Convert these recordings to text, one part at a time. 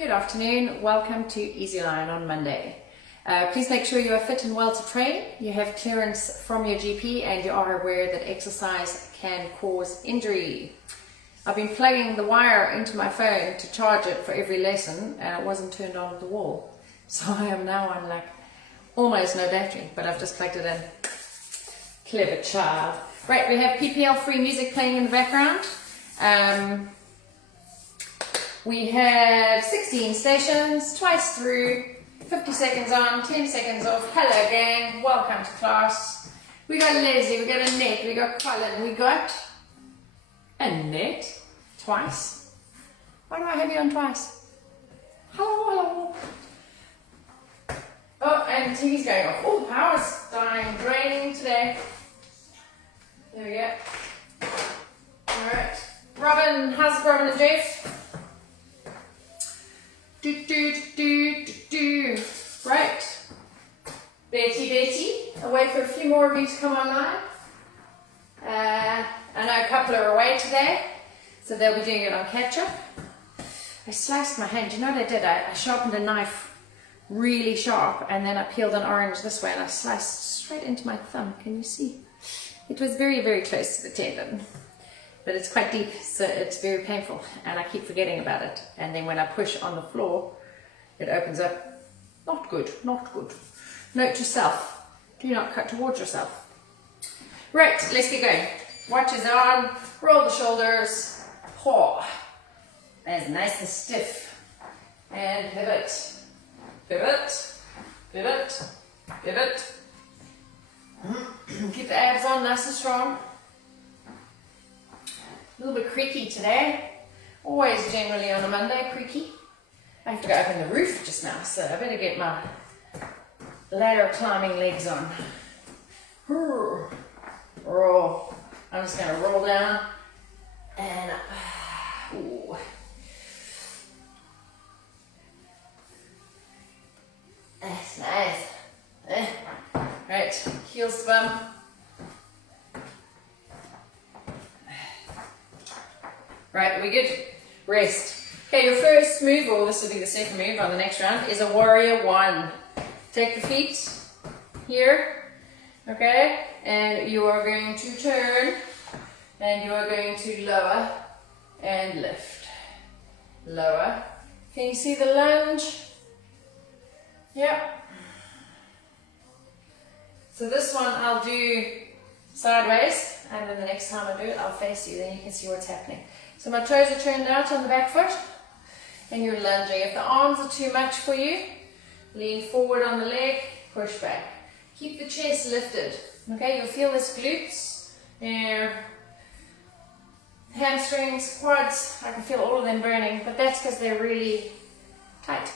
Good afternoon, welcome to Easy Line on Monday. Please make sure you are fit and well to train, you have clearance from your GP and you are aware that exercise can cause injury. I've been plugging the wire into my phone to charge it for every lesson and it wasn't turned on at the wall. So I am now on like almost no battery, but I've just plugged it in. Clever child. Right, we have PPL free music playing in the background. We have 16 stations, twice through, 50 seconds on, 10 seconds off. Hello gang, welcome to class. We got Leslie, we got Annette, we got Colin, we got Annette, twice. Why do I have you on twice? Hello, hello. Oh, and TV's going off. Oh, the power's dying, draining today. There we go. Alright. Robin, how's Robin and Jeff? Right. Betty, I'll wait for a few more of you to come online. I know a couple are away today, so they'll be doing it on catch-up. I sliced my hand. Do you know what I did? I sharpened a knife really sharp, and then I peeled an orange this way, and I sliced straight into my thumb. Can you see? It was very, very close to the tendon. But it's quite deep, so it's very painful, and I keep forgetting about it. And then when I push on the floor, it opens up. Not good, not good. Note to self, do not cut towards yourself. Right, let's get going. Watch is on, roll the shoulders, paw. That's nice and stiff. And pivot, pivot, pivot, pivot. Keep the abs on nice and strong. A little bit creaky today, always generally on a Monday, creaky. I have to go open the roof just now, so I better get my ladder climbing legs on. Roll. I'm just going to roll down and up. Ooh. That's nice. Right, heels to bum. Right, are we good? Rest. Okay, your first move, or this will be the second move on the next round, is a warrior one. Take the feet here, okay, and you are going to turn, and you are going to lower and lift. Lower. Can you see the lunge? Yep. So this one I'll do sideways, and then the next time I do it, I'll face you, then you can see what's happening. So my toes are turned out on the back foot, and you're lunging. If the arms are too much for you, lean forward on the leg, push back. Keep the chest lifted, okay? You'll feel this glutes, your hamstrings, quads. I can feel all of them burning, but that's because they're really tight.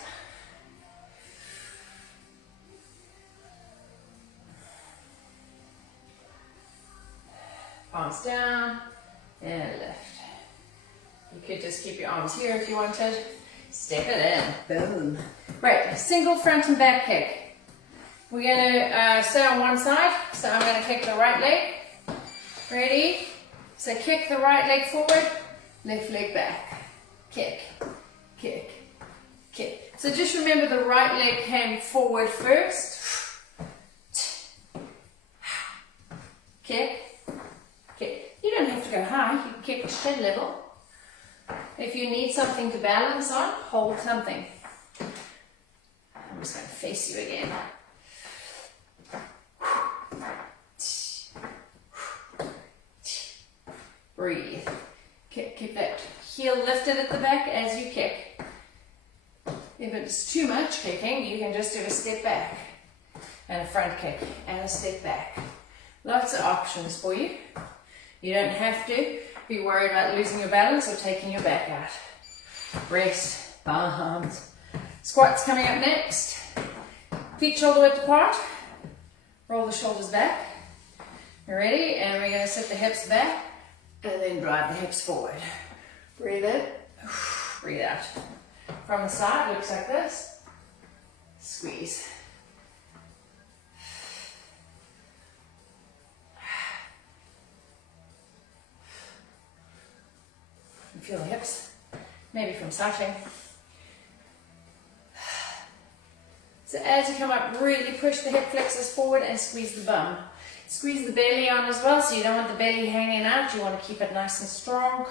Arms down and lift. You could just keep your arms here if you wanted. Step it in. Boom. Right, single front and back kick. We're going to stay on one side. So I'm going to kick the right leg. Ready? So kick the right leg forward, left leg back. Kick, kick, kick. So just remember the right leg came forward first. Kick, kick. You don't have to go high. You can kick to shin level. If you need something to balance on, hold something. I'm just going to face you again. Breathe. Keep that heel lifted at the back as you kick. If it's too much kicking, you can just do a step back and a front kick and a step back. Lots of options for you. You don't have to be worried about losing your balance or taking your back out. Rest, arms. Squats coming up next. Feet shoulder width apart. Roll the shoulders back. You ready? And we're going to sit the hips back and then drive the hips forward. Breathe in, breathe out. From the side, looks like this. Squeeze. Feel the hips, maybe from cycling. So as you come up, really push the hip flexors forward and squeeze the bum. Squeeze the belly on as well, so you don't want the belly hanging out. You want to keep it nice and strong.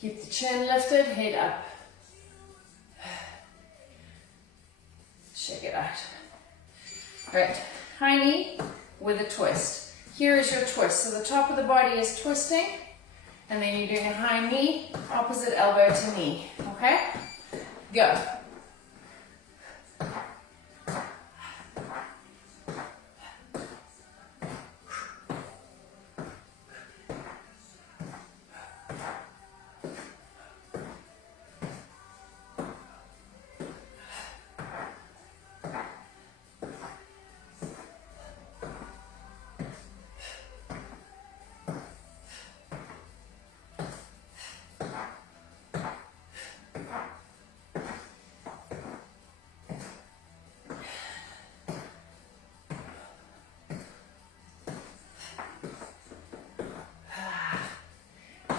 Keep the chin lifted, head up. Shake it out. Right, high knee with a twist. Here is your twist. So the top of the body is twisting, and then you're doing a high knee, opposite elbow to knee. Okay? Go.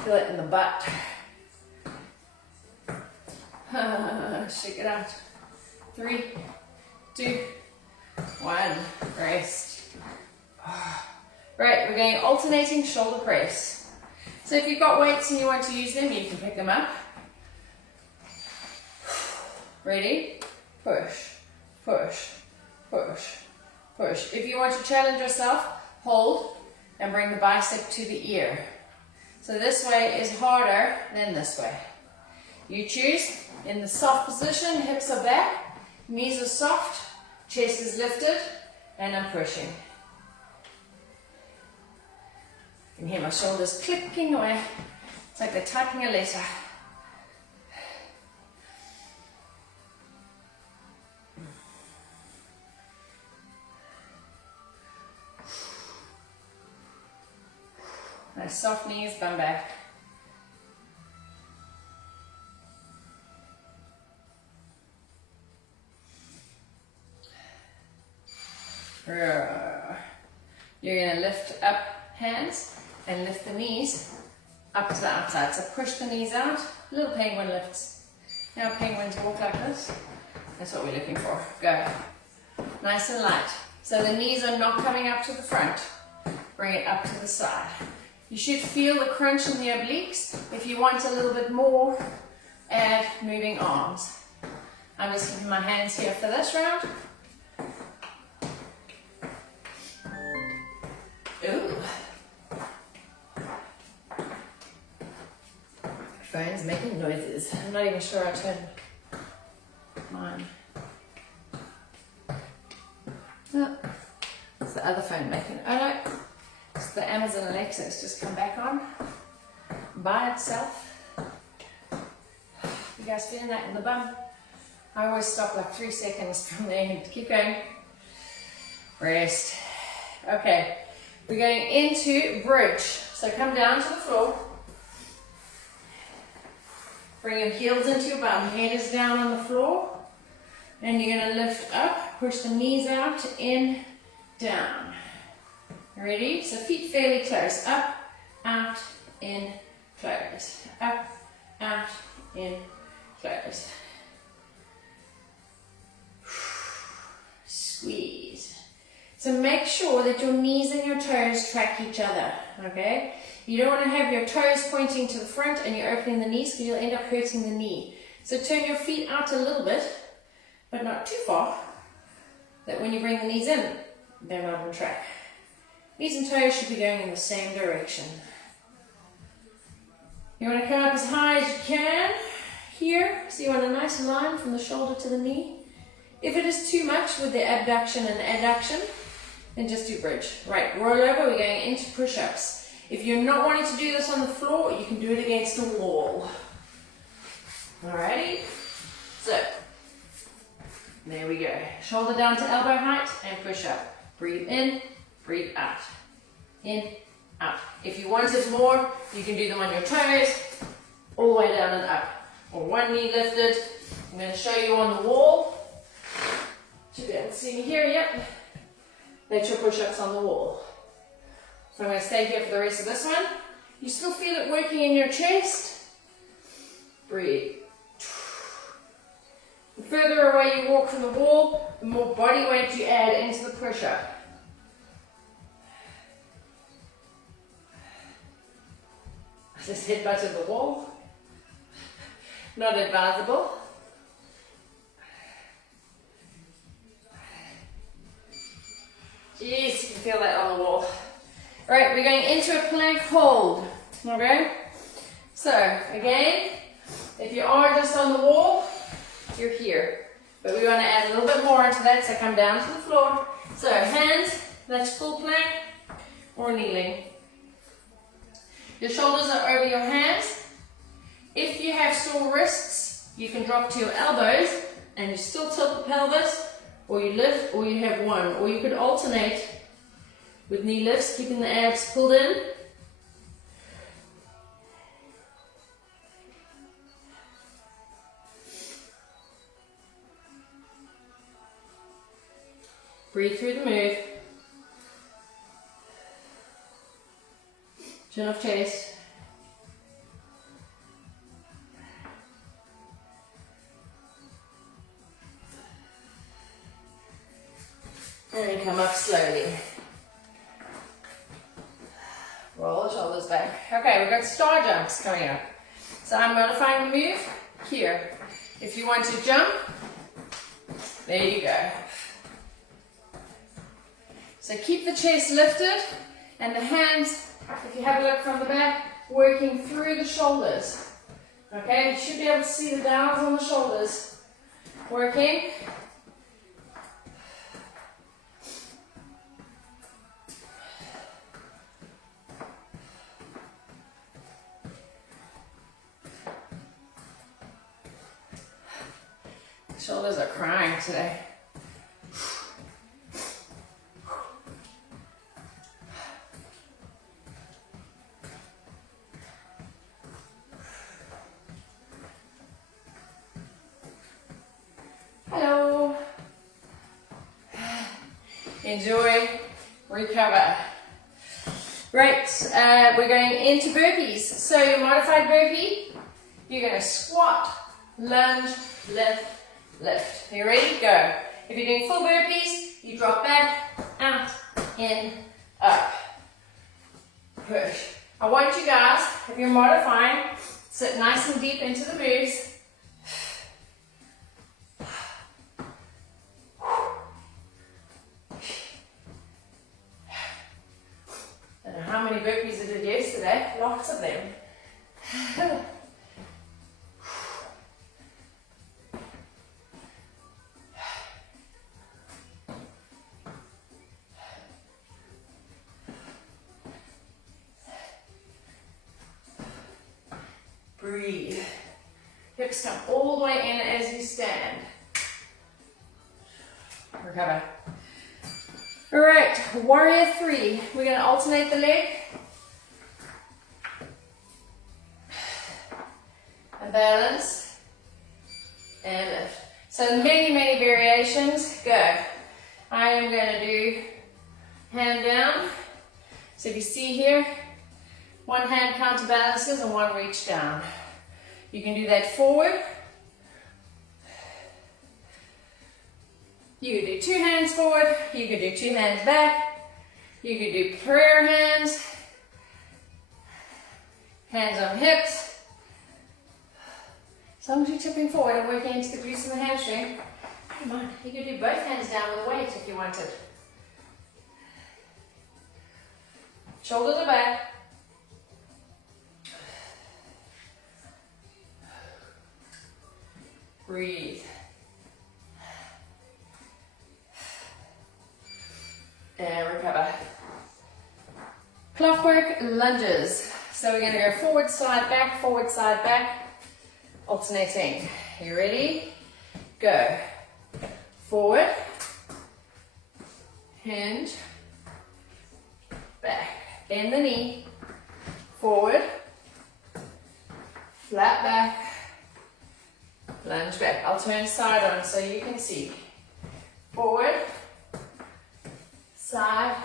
Feel it in the butt. Shake it out. 3, 2, 1. Rest. Right, we're going alternating shoulder press. So if you've got weights and you want to use them, you can pick them up. Ready? Push, push, push, push. If you want to challenge yourself, hold and bring the bicep to the ear. So this way is harder than this way. You choose. In the soft position, hips are back, knees are soft, chest is lifted, and I'm pushing. You can hear my shoulders clicking away. It's like they're typing a letter. Nice soft knees, bum back. You're going to lift up hands and lift the knees up to the outside. So push the knees out. Little penguin lifts. Now penguins walk like this. That's what we're looking for. Go. Nice and light. So the knees are not coming up to the front. Bring it up to the side. You should feel the crunch in the obliques. If you want a little bit more, add moving arms. I'm just keeping my hands here for this round. Ooh. Phone's making noises. I'm not even sure I turned mine. Oh, it's the other phone making. Oh no, it's the Amazon Alexa. It's just come back on by itself. You guys feeling that in the bum? I always stop like 3 seconds from the end. Keep going. Rest. Okay. We're going into bridge. So come down to the floor. Bring your heels into your bum. Head is down on the floor. And you're going to lift up. Push the knees out. In, down. Ready? So feet fairly close. Up, out, in, close. Up, out, in, close. Squeeze. So make sure that your knees and your toes track each other, okay? You don't want to have your toes pointing to the front and you're opening the knees because you'll end up hurting the knee. So turn your feet out a little bit, but not too far, that when you bring the knees in, they're not on track. Knees and toes should be going in the same direction. You want to come up as high as you can here, so you want a nice line from the shoulder to the knee. If it is too much with the abduction and adduction, then just do bridge. Right, roll over, we're going into push-ups. If you're not wanting to do this on the floor, you can do it against a wall. Alrighty, so, there we go. Shoulder down to elbow height and push up. Breathe in, breathe out. In, out. If you wanted more, you can do them on your toes, all the way down and up. Or one knee lifted. I'm going to show you on the wall. Should be able to see me here, yep. That's your push-ups on the wall. So I'm going to stay here for the rest of this one. You still feel it working in your chest. Breathe. The further away you walk from the wall, the more body weight you add into the push-up. I just headbutted the wall. Not advisable. Jeez, you can feel that on the wall. Alright, we're going into a plank hold. Okay? So, again, if you are just on the wall, you're here. But we want to add a little bit more into that, so come down to the floor. So, hands, that's full plank or kneeling. Your shoulders are over your hands. If you have sore wrists, you can drop to your elbows and you still tilt the pelvis, or you lift, or you have one. Or you could alternate with knee lifts, keeping the abs pulled in. Breathe through the move. Chin off chest. And then come up slowly. Roll the shoulders back. Okay, we've got star jumps coming up. So I'm modifying the move here. If you want to jump, there you go. So keep the chest lifted and the hands, if you have a look from the back, working through the shoulders. Okay, you should be able to see the downs on the shoulders. Working. Shoulders are crying today. Hello. Enjoy, recover. Right, we're going into burpees. So your modified burpee, you're going to squat, lunge, lift, lift. You ready? Go. If you're doing full burpees, you drop back, out, in, up. Push. I want you guys, if you're modifying, sit nice and deep into the moves. I don't know how many burpees I did yesterday. Lots of them. Breathe. Hips come all the way in as you stand. Recover. All right, warrior three. We're going to alternate the leg. And balance. And lift. So many, many variations. Go. I am going to do hand down. So if you see here, one hand counterbalances and one reach down. You can do that forward. You could do two hands forward. You could do two hands back. You could do prayer hands. Hands on hips. As long as you're tipping forward and working into the grease in the hamstring, come on. You could do both hands down with a weight if you wanted. Shoulders are back. Breathe. And recover. Clockwork lunges. So we're going to go forward, side, back, alternating. You ready? Go. Forward, hinge, back. Bend the knee, forward, flat back, lunge back. I'll turn side on so you can see. Forward, side,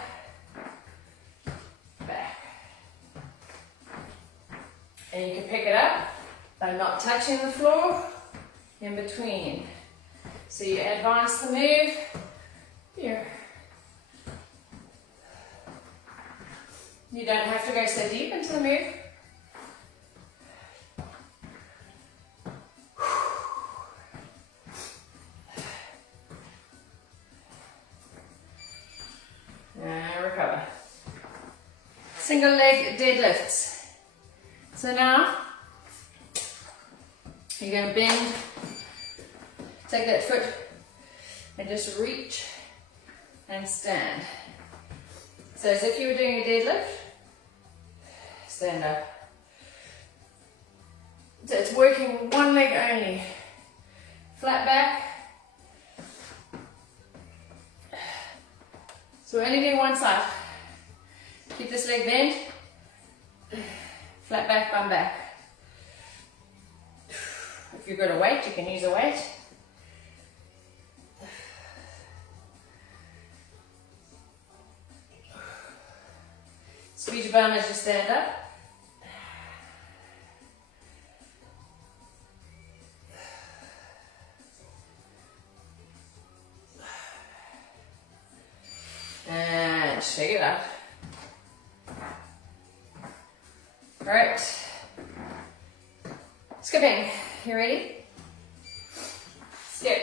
back. And you can pick it up by not touching the floor in between. So you advance the move here. You don't have to go so deep into the move. And recover. Single leg deadlifts. So now you're going to bend, take that foot and just reach and stand. So as if you were doing a deadlift, stand up. So it's working one leg only. Flat back. So we're only doing one side. Keep this leg bent. Flat back, bum back. If you've got a weight, you can use a weight. Squeeze your bum as you stand up. And shake it up. Alright. Skipping. You ready? Skip.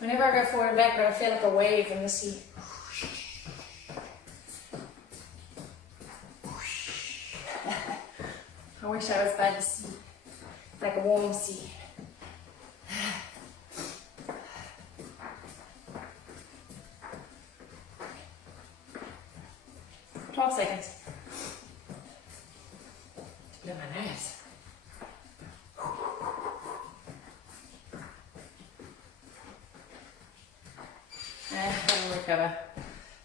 Whenever I go forward and backward, I feel like a wave in the sea. I wish I was by the sea, like a warm sea. 12 seconds. Look at my nose. And recover.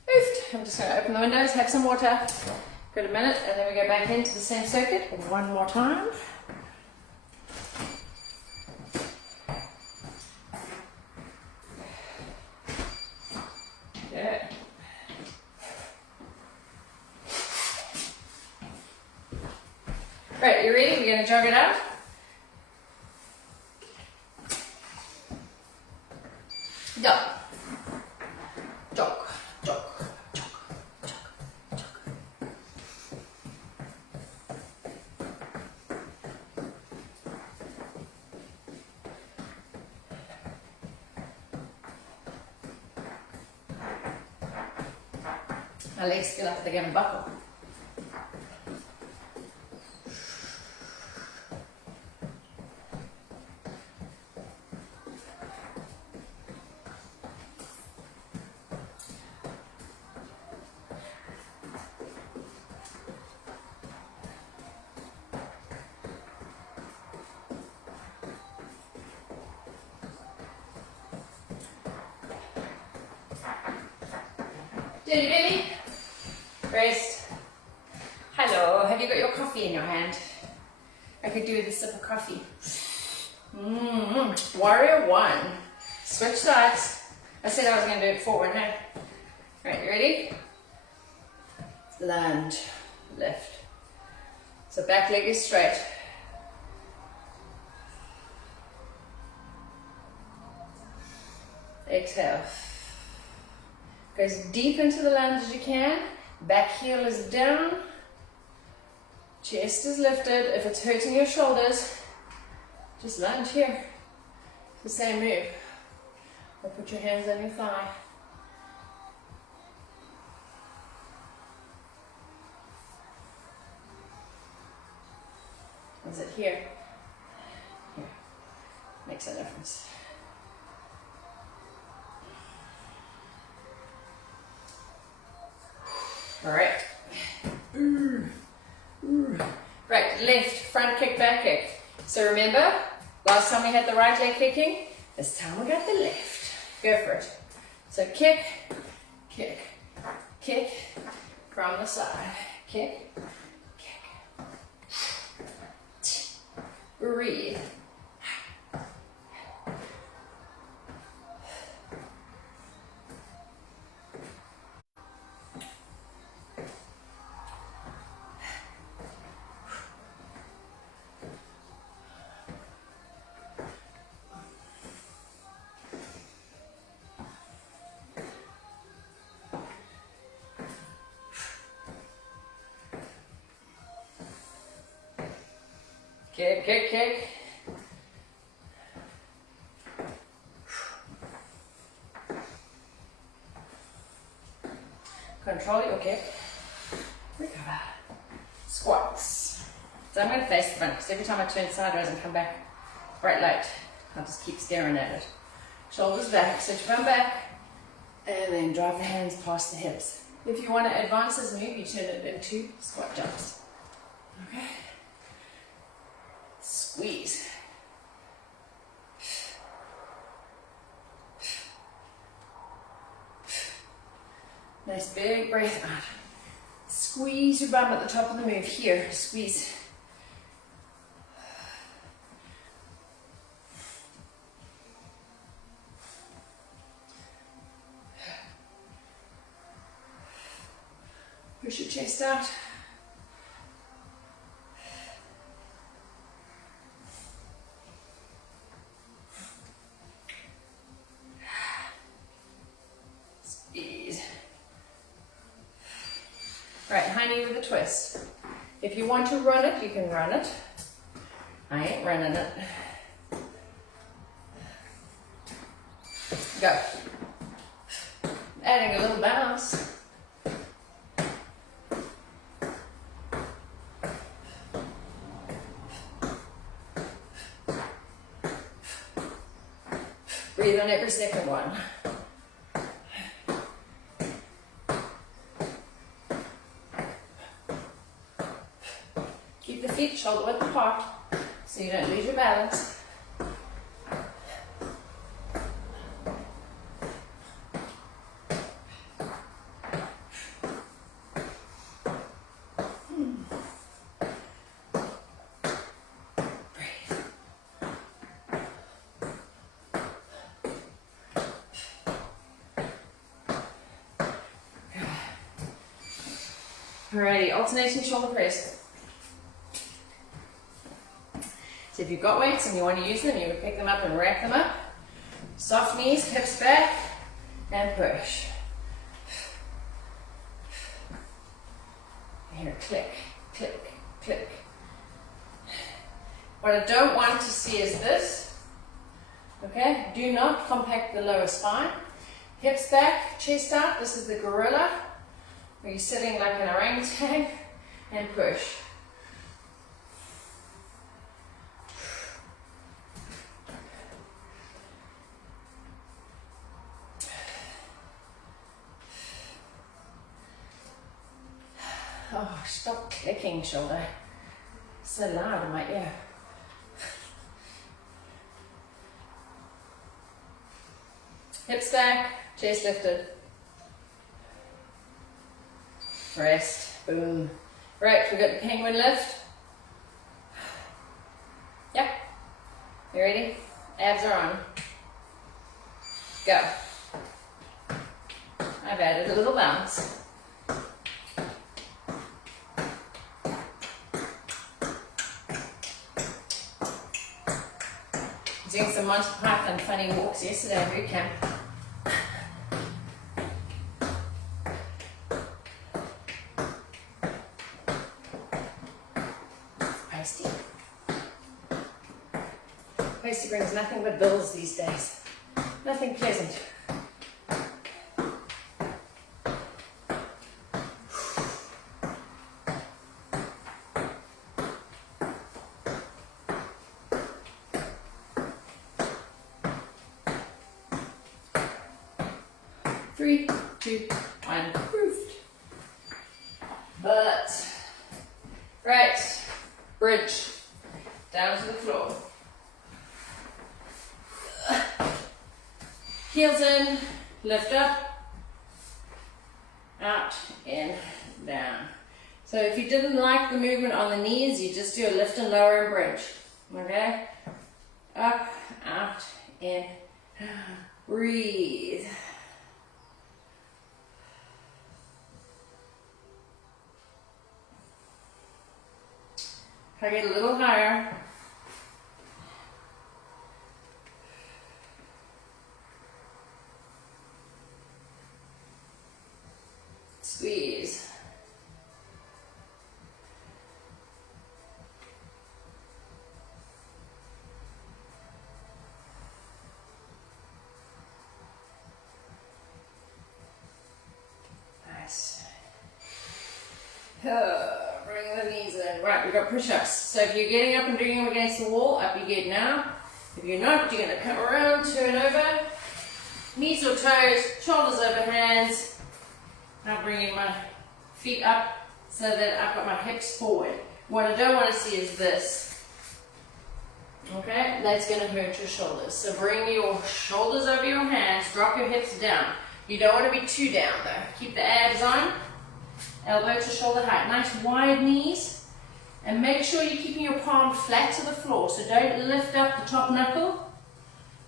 Oofed. I'm just going to open the windows, have some water. Good a minute, and then we go back into the same circuit one more time. Good. Right, you ready? We're going to jog it out. Jog. Jog. Jog. Jog. Jog. Jog. My legs feel like they're going to buckle. Dirty belly. Rest. Hello, have you got your coffee in your hand? I could do with a sip of coffee. Warrior one. Switch sides. I said I was going to do it forward now. Right, you ready? Lunge. Lift. So back leg is straight. Exhale. Go as deep into the lunge as you can. Back heel is down. Chest is lifted. If it's hurting your shoulders, just lunge here. It's the same move. Or put your hands on your thigh. Is it here? Here. Makes a difference. All right. Right, left, front kick, back kick. So remember, last time we had the right leg kicking, this time we got the left. Go for it. So kick, kick, kick from the side. Kick, kick, Breathe. Kick, kick, kick. Control your kick. Recover. Squats. So I'm going to face the front because every time I turn sideways and come back right light, I'll just keep staring at it. Shoulders back, switch front back, and then drive the hands past the hips. If you want to advance this move, you turn it into squat jumps. Okay. Squeeze. Nice big breath out. Squeeze your bum at the top of the move. Here, squeeze. Push your chest out. Squeeze. Right, high knee with a twist. If you want to run it, you can run it. I ain't running it. Go. Adding a little bounce. Breathe on every second one. Keep the feet shoulder width apart so you don't lose your balance. Alrighty, alternating shoulder press. So if you've got weights and you want to use them, you would pick them up and rack them up. Soft knees, hips back, and push. Here, click, click, click. What I don't want to see is this. Okay, do not compact the lower spine. Hips back, chest out. This is the gorilla, where you're sitting like an orangutan, and push. Oh, stop clicking, shoulder. So loud in my ear. Hips back, chest lifted. Rest. Boom. Right, we've got the penguin lift. Yeah. You ready? Abs are on. Go. I've added a little bounce. Doing some Monty Python funny walks yesterday at boot camp. Pasty. Pasty brings nothing but bills these days. Nothing pleasant. Three, two, one, poof. But, right, bridge, down to the floor. Heels in, lift up, out, in, down. So if you didn't like the movement on the knees, you just do a lift and lower and bridge. Okay? Up, out, in. Breathe. If I get a little higher, squeeze. Nice. Bring the knees in. Right, we've got push-ups. So if you're getting up and doing them against the wall, up you get now. If you're not, you're going to come around, turn over. Knees or toes, shoulders over hands. I'm bringing my feet up so that I've got my hips forward. What I don't want to see is this. Okay, that's going to hurt your shoulders. So bring your shoulders over your hands, drop your hips down. You don't want to be too down though. Keep the abs on, elbow to shoulder height. Nice wide knees. And make sure you're keeping your palm flat to the floor. So don't lift up the top knuckle.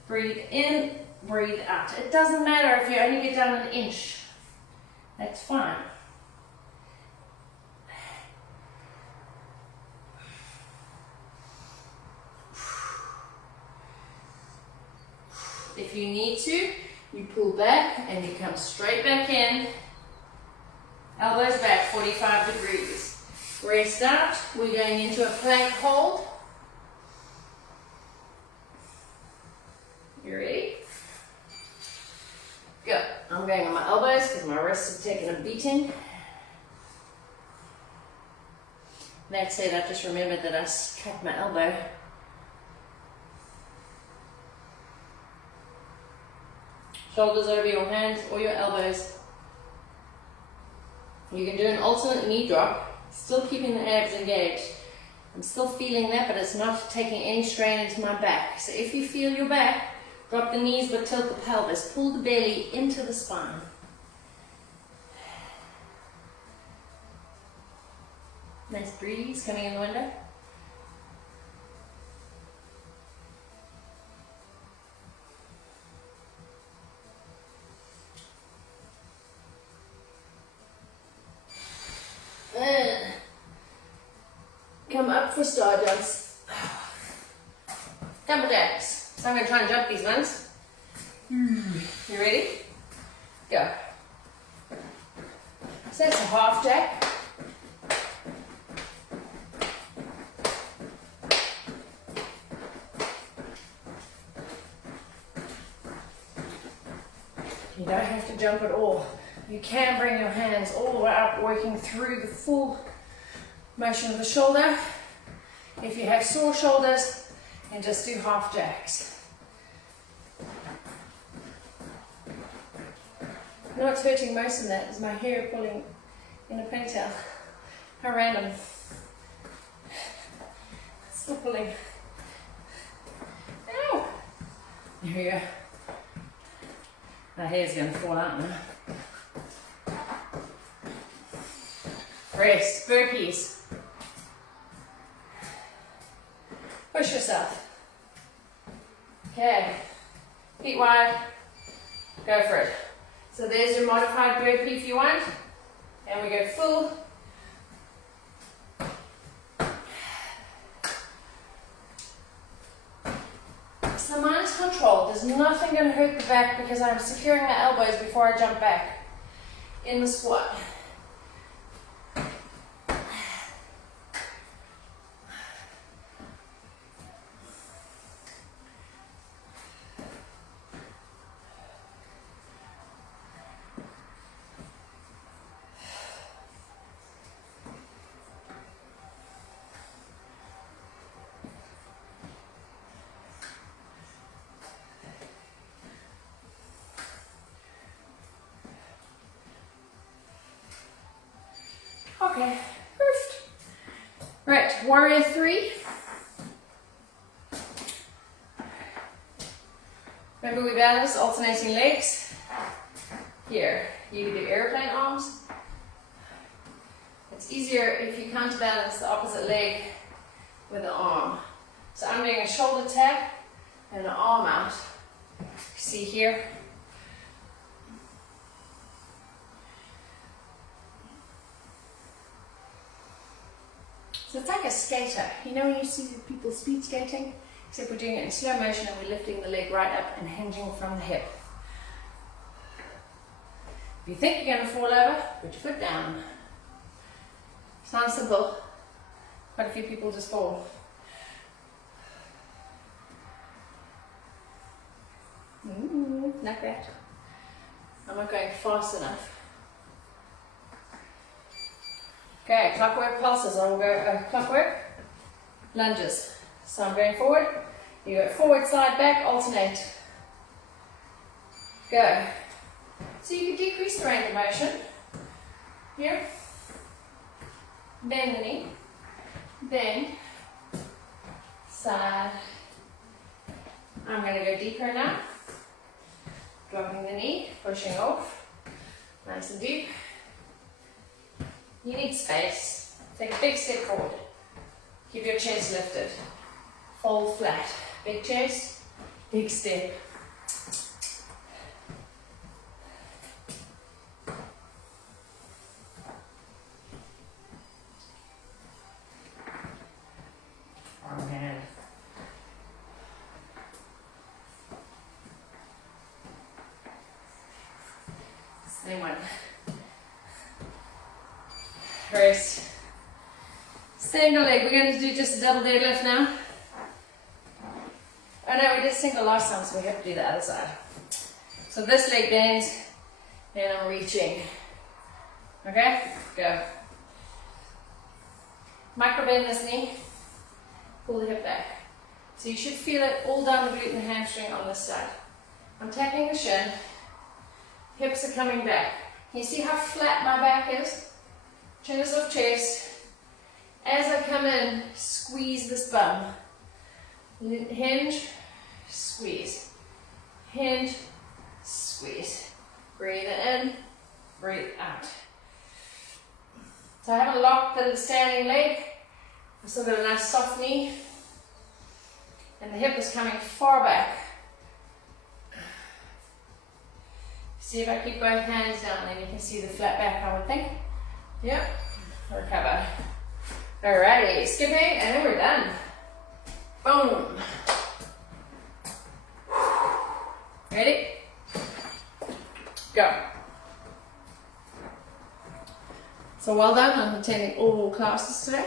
Breathe in, breathe out. It doesn't matter if you only get down an inch. That's fine. If you need to, you pull back and you come straight back in. Elbows back 45 degrees. Rest out. We're going into a plank hold. You ready? Go. I'm going on my elbows because my wrists have taken a beating. That's it. I just remembered that I cut my elbow. Shoulders over your hands or your elbows. You can do an alternate knee drop, still keeping the abs engaged. I'm still feeling that, but it's not taking any strain into my back. So if you feel your back, drop the knees but tilt the pelvis. Pull the belly into the spine. Nice breeze coming in the window. And come up for star jumps. Double jacks. So I'm going to try and jump these ones. You ready? Go. So that's a half jack. You don't have to jump at all. You can bring your hands all the way up, working through the full motion of the shoulder. If you have sore shoulders, and just do half jacks. You know what's hurting most in that is my hair pulling in a ponytail. How random. Still pulling. Ow! There we go. My hair's going to fall out now. Rest, burpees. Push yourself. Okay, feet wide, go for it. So there's your modified burpee if you want. And we go full. So mine is controlled. There's nothing going to hurt the back because I'm securing my elbows before I jump back in the squat. Okay, first. Right, warrior 3. Remember we balance alternating legs. Here, you can do airplane arms. It's easier if you counterbalance the opposite leg with the arm. So I'm doing a shoulder tap and an arm out. See here? So it's like a skater. You know when you see people speed skating? Except we're doing it in slow motion and we're lifting the leg right up and hinging from the hip. If you think you're going to fall over, put your foot down. Sounds simple. Quite a few people just fall. Like that. I'm not going fast enough. Okay, clockwork pulses. I will go clockwork lunges. So I'm going forward. You go forward, slide, back, alternate. Go. So you can decrease the range of motion. Here. Bend the knee. Bend. Side. I'm going to go deeper now. Dropping the knee, pushing off. Nice and deep. You need space. Take a big step forward. Keep your chest lifted. Fold flat. Big chest, big step. Arm hand. Same one. Rest. Single leg. We're going to do just a double deadlift now. Oh no, we did single last time, so we have to do the other side. So this leg bends, and I'm reaching. Okay? Go. Micro bend this knee. Pull the hip back. So you should feel it all down the glute and hamstring on this side. I'm tapping the shin. Hips are coming back. Can you see how flat my back is? Chin is off chest. As I come in, squeeze this bum. Hinge, squeeze. Hinge, squeeze. Breathe in, breathe out. So I haven't locked the standing leg. I've still got a nice soft knee. And the hip is coming far back. See if I keep both hands down, then you can see the flat back, I would think. Yep, recover. Alrighty, skipping, and then we're done. Boom. Ready? Go. So well done, I'm attending all classes today.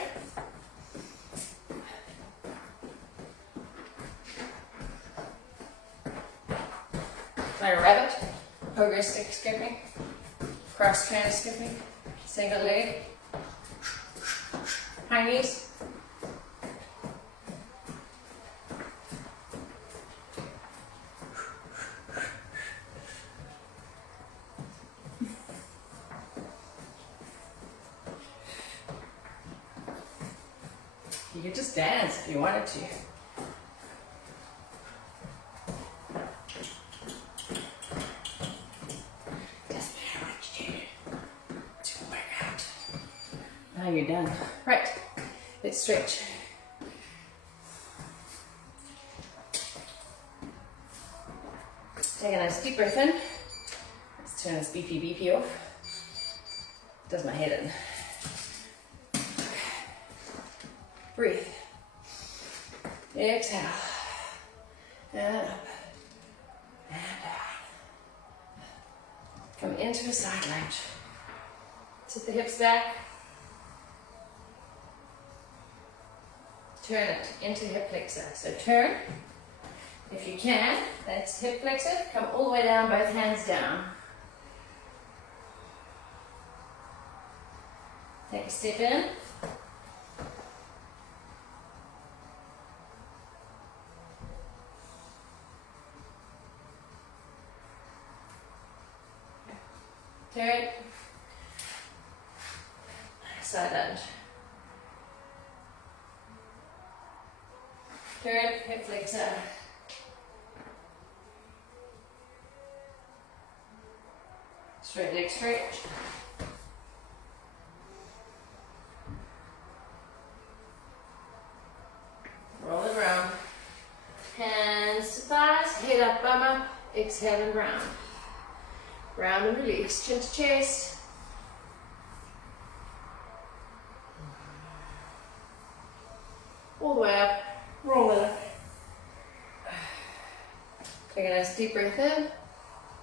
Like a rabbit, pogo stick skipping, cross trainer skipping, single leg, high knees. You could just dance if you wanted to. Doesn't matter what you do to work out. Now you're done. Right, let's stretch. Take a nice deep breath in. Let's turn this beepy off. Does my head in. Breathe. Exhale. And up. And down. Come into a side lunge. Sit the hips back. Turn it into hip flexor. So turn. If you can, that's hip flexor. Come all the way down, both hands down. Take a step in. Turn. Side lunge. Turn, hip flexor. Straight leg stretch. Roll it around. exhale and round. Round and release, chin to chest. All the way up, roll it up. Take a nice deep breath in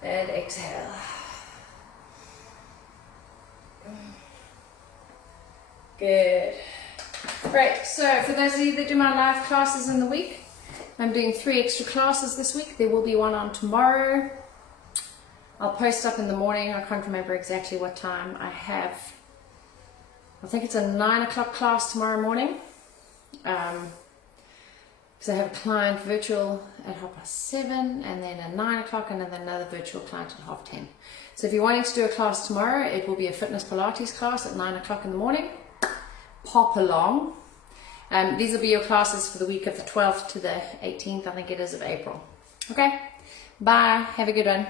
and exhale. Good. Right, so for those of you that do my live classes in the week, I'm doing 3 extra classes this week. There will be one on tomorrow. I'll post up in the morning. I can't remember exactly what time I have. I think it's a 9 o'clock class tomorrow morning. Because I have a client virtual at 7:30, and then at 9 o'clock, and then another virtual client at 10:30. So if you're wanting to do a class tomorrow, it will be a fitness Pilates class at 9 o'clock in the morning. Pop along. These will be your classes for the week of the 12th to the 18th, I think it is, of April. Okay, bye, have a good one.